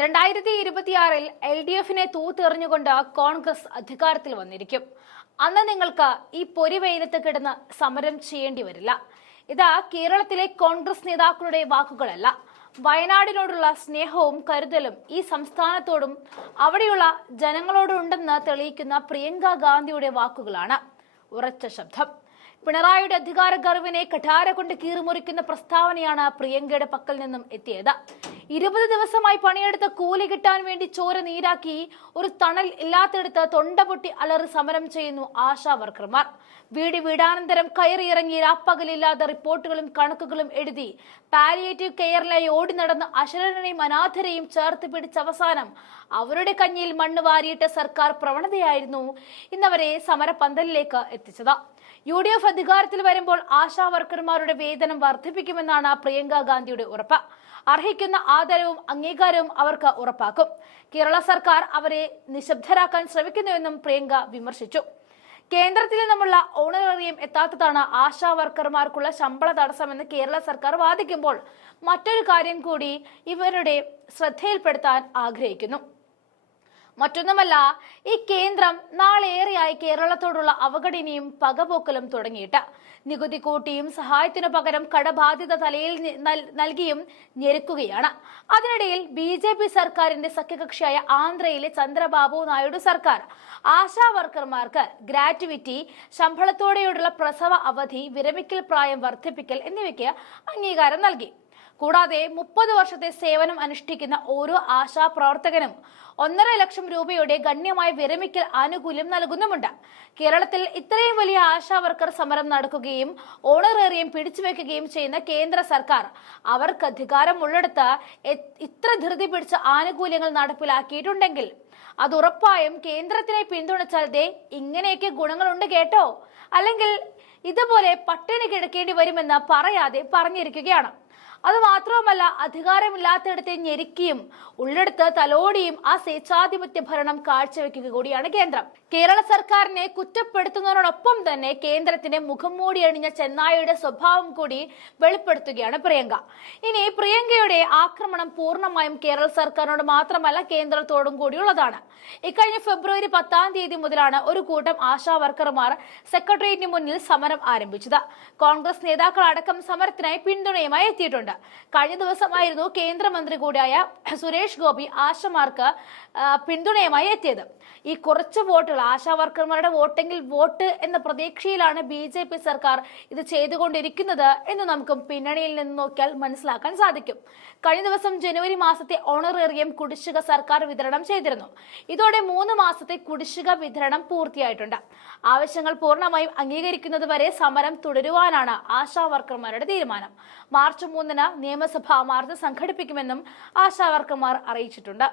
2026 LDFിനെ തൂത്തെറിഞ്ഞുകൊണ്ട് കോൺഗ്രസ് അധികാരത്തിൽ വന്നിരിക്കും. അന്ന് നിങ്ങൾക്ക് ഈ പൊരിവെയിലത്ത് കിടന്ന് സമരം ചെയ്യേണ്ടി വരില്ല. ഇത് കേരളത്തിലെ കോൺഗ്രസ് നേതാക്കളുടെ വാക്കുകളല്ല. വയനാടിനോടുള്ള സ്നേഹവും കരുതലും ഈ സംസ്ഥാനത്തോടും അവിടെയുള്ള ജനങ്ങളോടും ഉണ്ടെന്ന് തെളിയിക്കുന്ന പ്രിയങ്ക ഗാന്ധിയുടെ വാക്കുകളാണ്. ഉറച്ച ശബ്ദം. പിണറായിയുടെ അധികാര ഗർവിനെ കഠാര കൊണ്ട് കീറിമുറിക്കുന്ന പ്രസ്താവനയാണ് പ്രിയങ്കയുടെ പക്കൽ നിന്നും എത്തിയത്. 20 ദിവസമായി പണിയെടുത്ത് കൂലി കിട്ടാൻ വേണ്ടി ചോര നീരാക്കി ഒരു തണൽ ഇല്ലാത്തടുത്ത് തൊണ്ട പൊട്ടി അലറി സമരം ചെയ്യുന്നു ആശാ വർക്കർമാർ. വീടാനന്തരം കയറിയിറങ്ങി രാപ്പകലില്ലാതെ റിപ്പോർട്ടുകളും കണക്കുകളും എഴുതി പാലിയേറ്റീവ് കെയറിലായി ഓടി നടന്ന് അശരണരെയും അനാഥരെയും ചേർത്ത് പിടിച്ച അവസാനം അവരുടെ കഞ്ഞിയിൽ മണ്ണ് വാരിയിട്ട സർക്കാർ പ്രവണതയായിരുന്നു ഇന്നവരെ സമരപന്തലിലേക്ക് എത്തിച്ചത്. UDF അധികാരത്തിൽ വരുമ്പോൾ ആശാ വർക്കർമാരുടെ വേതനം വർദ്ധിപ്പിക്കുമെന്നാണ് പ്രിയങ്ക ഗാന്ധിയുടെ ഉറപ്പ്. അർഹിക്കുന്ന ആദരവും അംഗീകാരവും അവർക്ക് ഉറപ്പാക്കും. കേരള സർക്കാർ അവരെ നിശബ്ദരാക്കാൻ ശ്രമിക്കുന്നുവെന്നും പ്രിയങ്ക വിമർശിച്ചു. കേന്ദ്രത്തിൽ നിന്നുമുള്ള ഓണറേറിയം എത്താത്തതാണ് ആശാ വർക്കർമാർക്കുള്ള ശമ്പള തടസ്സമെന്ന് കേരള സർക്കാർ വാദിക്കുമ്പോൾ മറ്റൊരു കാര്യം കൂടി ഇവരുടെ ശ്രദ്ധയിൽപ്പെടുത്താൻ ആഗ്രഹിക്കുന്നു. മറ്റൊന്നുമല്ല, ഈ കേന്ദ്രം നാളേറെയായി കേരളത്തോടുള്ള അവഗണനയും പകപോക്കലും തുടങ്ങിയിട്ട്. നികുതി കൂട്ടിയും സഹായത്തിനു പകരം കടബാധ്യത തലയിൽ നൽകിയും ഞെരുക്കുകയാണ്. അതിനിടയിൽ BJP സർക്കാരിന്റെ സഖ്യകക്ഷിയായ ആന്ധ്രയിലെ ചന്ദ്രബാബു നായിഡു സർക്കാർ ആശാ വർക്കർമാർക്ക് ഗ്രാറ്റുവിറ്റി, ശമ്പളത്തോടെയുള്ള പ്രസവ അവധി, വിരമിക്കൽ പ്രായം വർദ്ധിപ്പിക്കൽ എന്നിവയ്ക്ക് അംഗീകാരം നൽകി. കൂടാതെ 30 വർഷത്തെ സേവനം അനുഷ്ഠിക്കുന്ന ഓരോ ആശാ പ്രവർത്തകനും 1.5 ലക്ഷം രൂപയുടെ ഗണ്യമായ വിരമിക്കൽ ആനുകൂല്യം നൽകുന്നുമുണ്ട്. കേരളത്തിൽ ഇത്രയും വലിയ ആശാ വർക്കർ സമരം നടക്കുകയും ഓണറേറിയം പിടിച്ചുവെക്കുകയും ചെയ്യുന്ന കേന്ദ്ര സർക്കാർ അവർക്ക് അധികാരമുള്ളിടത്ത് ഇത്ര ധൃതി പിടിച്ച ആനുകൂല്യങ്ങൾ നടപ്പിലാക്കിയിട്ടുണ്ടെങ്കിൽ അത് ഉറപ്പായും കേന്ദ്രത്തിനെ പിന്തുണച്ചാൽ ഇങ്ങനെയൊക്കെ ഗുണങ്ങളുണ്ട് കേട്ടോ, അല്ലെങ്കിൽ ഇതുപോലെ പട്ടിണി കിടക്കേണ്ടി വരുമെന്ന് പറയാതെ പറഞ്ഞിരിക്കുകയാണ്. അത് മാത്രവുമല്ല, അധികാരമില്ലാത്തിടത്തെ ഞെരുക്കിയും ഉള്ളിടത്ത് തലോടിയും ആ സ്വേച്ഛാധിപത്യ ഭരണം കാഴ്ചവെക്കുക കൂടിയാണ് കേന്ദ്രം. കേരള സർക്കാരിനെ കുറ്റപ്പെടുത്തുന്നതിനോടൊപ്പം തന്നെ കേന്ദ്രത്തിന്റെ മുഖം മൂടി അണിഞ്ഞ ചെന്നായിയുടെ സ്വഭാവം കൂടി വെളിപ്പെടുത്തുകയാണ് പ്രിയങ്ക. ഇനി പ്രിയങ്കയുടെ ആക്രമണം പൂർണ്ണമായും കേരള സർക്കാരിനോട് മാത്രമല്ല കേന്ദ്രത്തോടും കൂടിയുള്ളതാണ്. ഇക്കഴിഞ്ഞ ഫെബ്രുവരി 10-ാം തീയതി മുതലാണ് ഒരു കൂട്ടം ആശാ വർക്കർമാർ സെക്രട്ടേറിയറ്റിന് മുന്നിൽ സമരം ആരംഭിച്ചത്. കോൺഗ്രസ് നേതാക്കൾ അടക്കം സമരത്തിനായി പിന്തുണയുമായി എത്തിയിട്ടുണ്ട്. കഴിഞ്ഞ ദിവസമായിരുന്നു കേന്ദ്രമന്ത്രി കൂടിയായ സുരേഷ് ഗോപി ആശമാർക്ക് പിന്തുണയുമായി എത്തിയത്. ഈ കുറച്ച് വോട്ടുകൾ ആശാ വർക്കർമാരുടെ വോട്ടെങ്കിൽ വോട്ട് എന്ന പ്രതീക്ഷയിലാണ് BJP സർക്കാർ ഇത് ചെയ്തുകൊണ്ടിരിക്കുന്നത് എന്ന് നമുക്ക് പിന്നണിയിൽ നിന്ന് നോക്കിയാൽ മനസ്സിലാക്കാൻ സാധിക്കും. കഴിഞ്ഞ ദിവസം ജനുവരി മാസത്തെ ഓണറേറിയം കുടിശ്ശിക സർക്കാർ വിതരണം ചെയ്തിരുന്നു. ഇതോടെ 3 മാസത്തെ കുടിശ്ശിക വിതരണം പൂർത്തിയായിട്ടുണ്ട്. ആവശ്യങ്ങൾ പൂർണ്ണമായും അംഗീകരിക്കുന്നത് വരെ സമരം തുടരുവാനാണ് ആശാ വർക്കർമാരുടെ തീരുമാനം. മാർച്ച് 3-ന് നിയമസഭാ മാർച്ച് സംഘടിപ്പിക്കുമെന്നും ആശാ വർക്കർമാർ അറിയിച്ചിട്ടുണ്ട്.